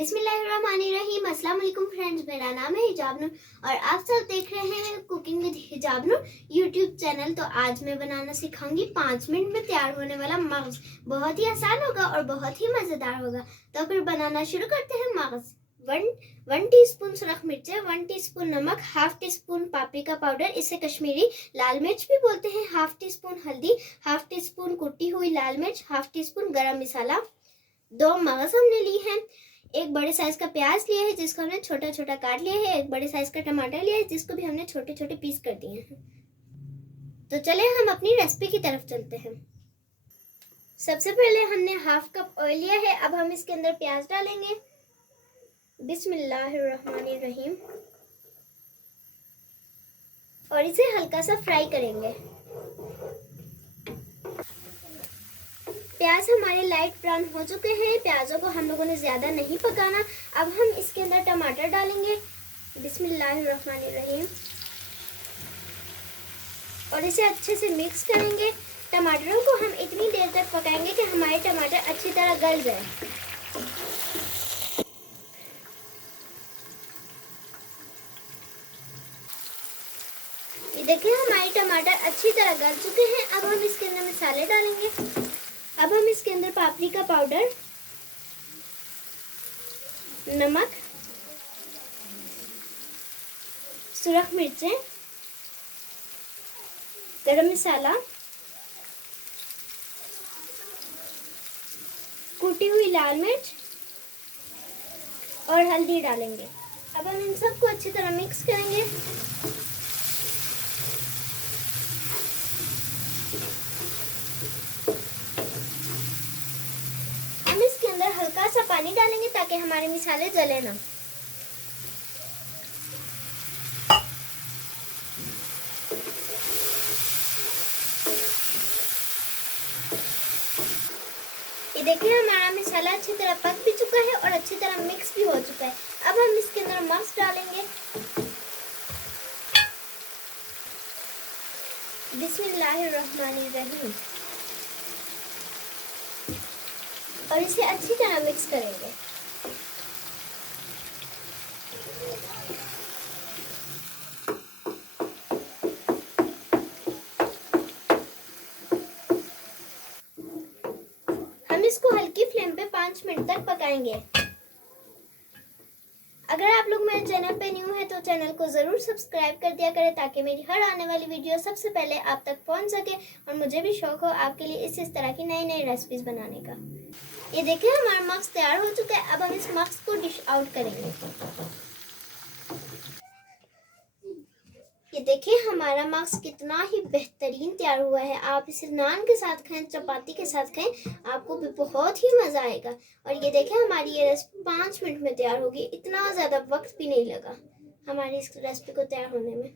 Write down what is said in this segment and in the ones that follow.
बिस्मिल्लाहिर्रहमानिर्रहीम। अस्सलाम वालेकुम फ्रेंड्स, मेरा नाम है हिजाब नूर और आप सब देख रहे हैं कुकिंग विद हिजाब नूर यूट्यूब चैनल। तो आज मैं बनाना सिखाऊंगी 5 मिनट में तैयार होने वाला मगज। बहुत ही आसान होगा और बहुत ही मज़ेदार होगा। तो फिर बनाना शुरू करते हैं। मगज 1 टीस्पून सुरख मिर्चें, 1 टीस्पून नमक, half tea spoon paprika powder, इसे कश्मीरी लाल मिर्च भी बोलते हैं, हाफ टी स्पून हल्दी, हाफ टी स्पून कुटी हुई लाल मिर्च, हाफ टी स्पून गरम मसाला। 2 मगज हमने ली है, एक बड़े साइज का प्याज लिया है जिसको हमने छोटा छोटा काट लिया है, एक बड़े साइज का टमाटर लिया है जिसको भी हमने छोटे छोटे पीस कर दिए हैं। तो चले हम अपनी रेसिपी की तरफ चलते हैं। सबसे पहले हमने हाफ कप ऑयल लिया है। अब हम इसके अंदर प्याज डालेंगे। बिस्मिल्लाहिर्रहमानिर्रहीम। और इसे हल्का सा फ्राई करेंगे। प्याज हमारे लाइट ब्राउन हो चुके हैं। प्याजों को हम लोगों ने ज़्यादा नहीं पकाना। अब हम इसके अंदर टमाटर डालेंगे। बिस्मिल्लाहिर्रहमानिर्रहीम। और इसे अच्छे से मिक्स करेंगे। टमाटरों को हम इतनी देर तक पकाएंगे कि हमारे टमाटर अच्छी तरह गल जाए। ये देखिए हमारे टमाटर अच्छी तरह गल चुके हैं। अब हम इसके अंदर मसाले डालेंगे। अब हम इसके अंदर पापरिका पाउडर, नमक, सुरख मिर्चें, गरम मसाला, कुटी हुई लाल मिर्च और हल्दी डालेंगे। अब हम इन सबको अच्छी तरह मिक्स करेंगे। हम इसके अंदर हल्का सा पानी डालेंगे ताकि हमारे मसाले जले ना। ये देखिए हमारा मसाला अच्छी तरह पक भी चुका है और अच्छी तरह मिक्स भी हो चुका है। अब हम इसके अंदर मगज डालेंगे। बिस्मिल्लाहिर्रहमानिर्रहीम। और इसे अच्छी तरह मिक्स करेंगे। हम इसको हल्की फ्लेम पे 5 मिनट तक पकाएंगे। अगर आप लोग मेरे चैनल पे न्यू है तो चैनल को ज़रूर सब्सक्राइब कर दिया करें ताकि मेरी हर आने वाली वीडियो सबसे पहले आप तक पहुंच सके और मुझे भी शौक हो आपके लिए इस तरह की नई नई रेसिपीज बनाने का। ये देखिए हमारा मगज तैयार हो चुका है। अब हम इस मगज को डिश आउट करेंगे। ये देखिए हमारा मगज कितना ही बेहतरीन तैयार हुआ है। आप इसे नान के साथ खाएं, चपाती के साथ खाएं, आपको भी बहुत ही मज़ा आएगा। और ये देखिए हमारी ये रेसिपी 5 मिनट में तैयार होगी। इतना ज़्यादा वक्त भी नहीं लगा हमारी इस रेसिपी को तैयार होने में।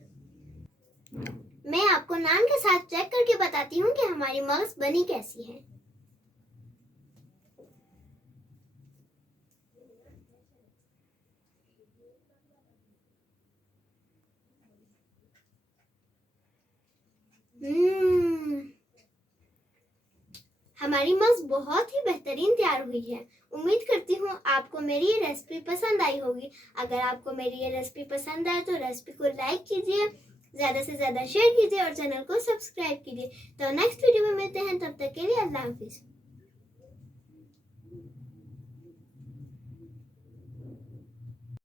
मैं आपको नान के साथ चेक करके बताती हूँ कि हमारी मगज बनी कैसी है। हमारी मगज बहुत ही बेहतरीन तैयार हुई है। उम्मीद करती हूँ आपको मेरी ये रेसिपी पसंद आई होगी। अगर आपको मेरी ये रेसिपी पसंद आए तो रेसिपी को लाइक कीजिए, ज़्यादा से ज़्यादा शेयर कीजिए और चैनल को सब्सक्राइब कीजिए। तो नेक्स्ट वीडियो में मिलते हैं, तब तक के लिए अल्लाह हाफिज़।